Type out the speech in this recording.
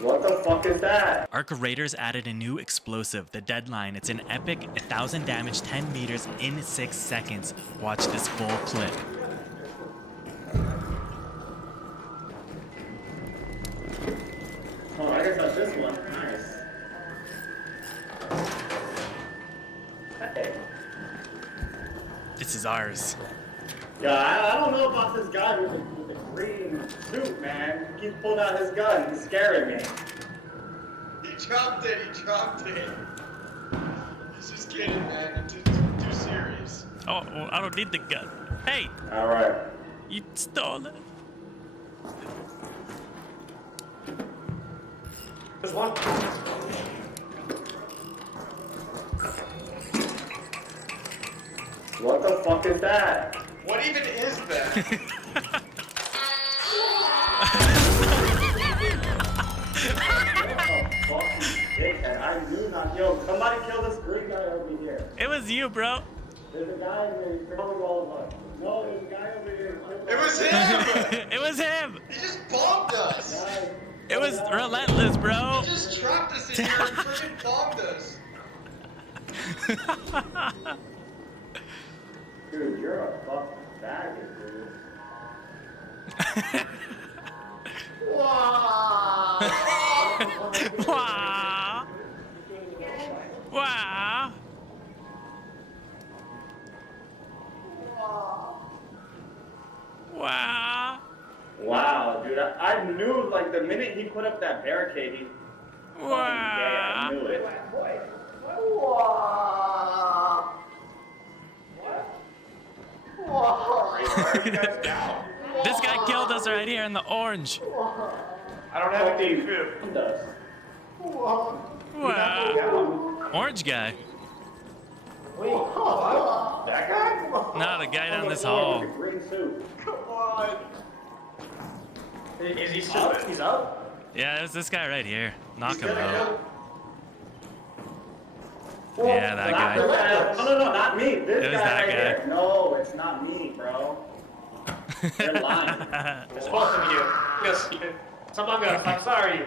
What the fuck is that? Arc Raiders added a new explosive, the Deadline. It's an epic 1,000 damage 10 meters in 6 seconds. Watch this full clip. Oh, I guess that's this one. Nice. Hey. This is ours. Yeah, I don't know about this guy with the green suit, man. He keeps pulling out his gun. He's scaring me. He dropped it. He's just kidding, man. It's too serious. Oh, well, I don't need the gun. Hey, All right. you stole it. There's one. What the fuck is that? What even is that? Dickhead, I knew not. Yo, somebody kill this green guy over here. It was you, bro. There's a guy in there. He's killing all of us. No, there's a guy over here. It was him! It was him. He just bombed us! Guys, It was relentless, bro. He just trapped us in here and freaking bombed us! dude, you're a fucking faggot, dude. Wow. Wow. Wow. Wow. Wow, dude, I knew, like, the minute he put up that barricade, he fucking gay. I Wow. knew it. Why are you guys down? This guy killed us right here in the orange. I don't have any food. Does. Wow. Orange guy. Wait, what? That guy? No, the guy down this hall. With the green suit. Come on! Is he still up? He's up? Yeah, it's this guy right here. Knock He's him gonna out. go. Yeah, that guy. No, not me. This It was guy that right guy. here. No, it's not me, bro. You're lying. It's both of you. Yes. I'm sorry.